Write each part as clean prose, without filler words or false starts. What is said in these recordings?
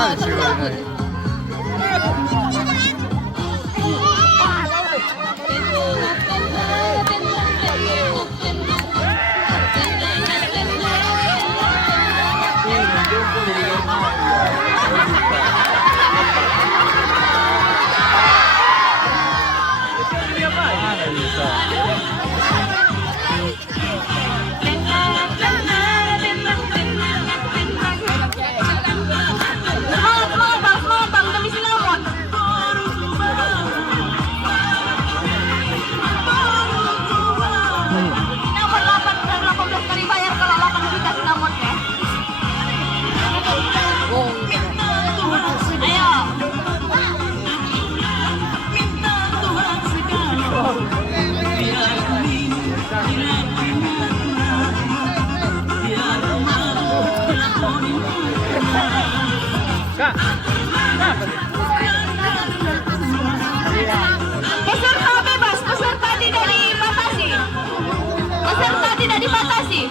mahal sih kalau ini. Peserta bebas, peserta tidak dibatasi. Peserta tidak dibatasi.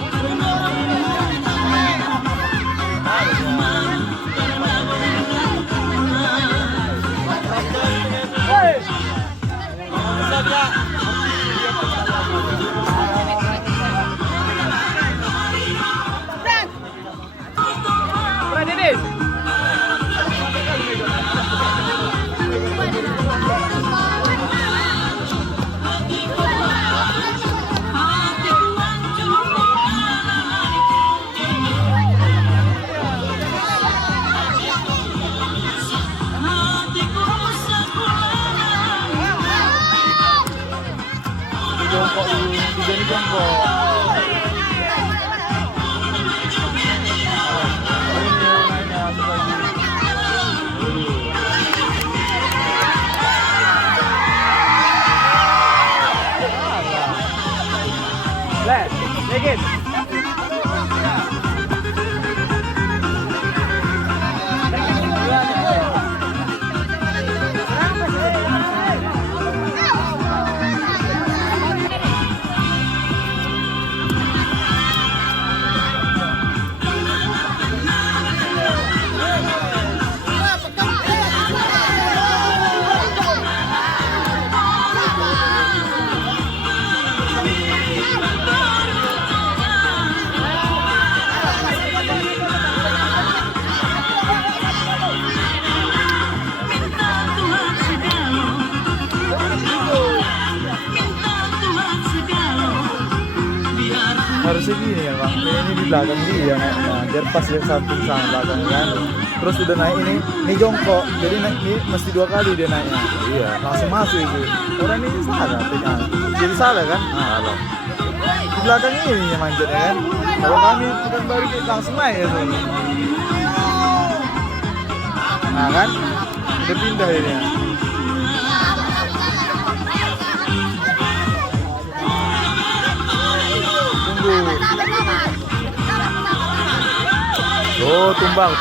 Jongkok dulu, tiga ini jongkok. Let, take it. Harusnya gini ya bang, ini di belakang dia naiknya, biar pas lihat samping sana belakang kan. Terus udah naik ini jongkok, jadi naik ini mesti 2 kali dia naiknya. Iya. Langsung masuk itu. Orang ini salah, jadi salah kan? Salah. Di belakang ini yang manjat ya kan. Kalau kami bukan baru langsung naik ya tuh. Nah kan, udah pindah ini. Oh, tumbang.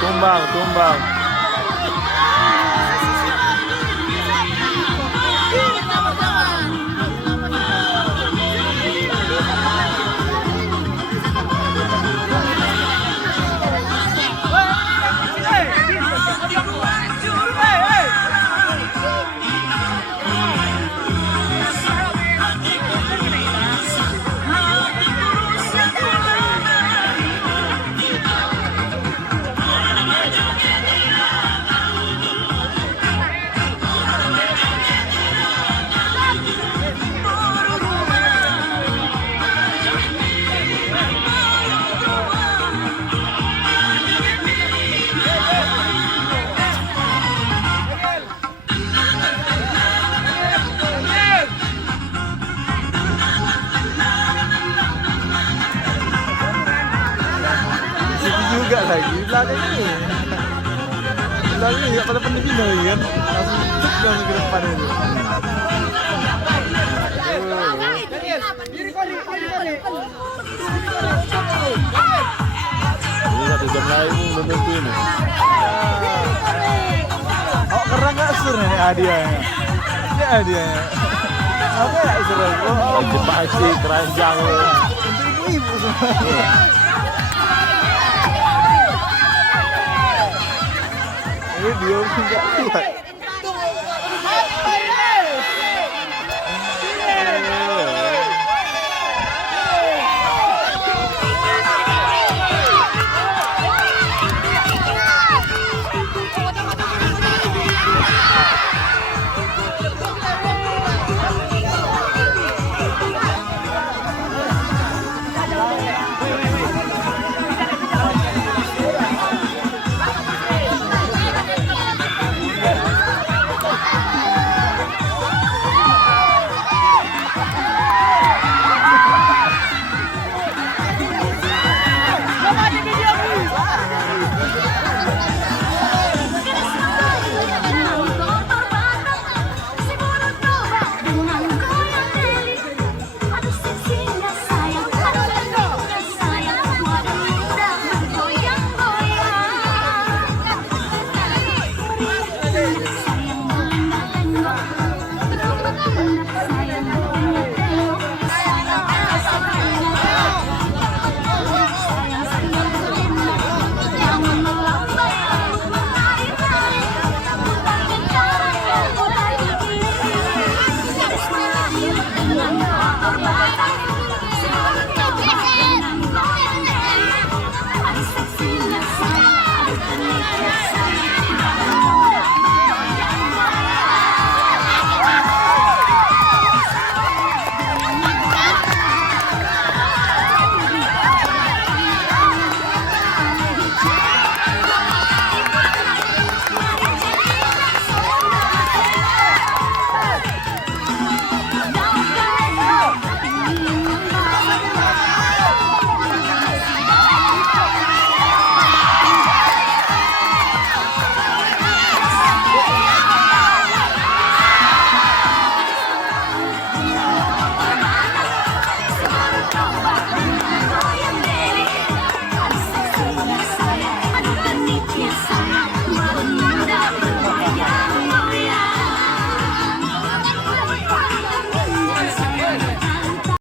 Juga lagi belakang ini nggak pada pindah lagi kan langsung cek langsung ke depan itu. Ini 1 jam lagi belum tentu ini. Oh keren nggak sur nih hadiahnya? Ini hadiahnya. Apa ya sur? Oh jepang sih keranjang. Untuk ibu semua. video nggak kuat.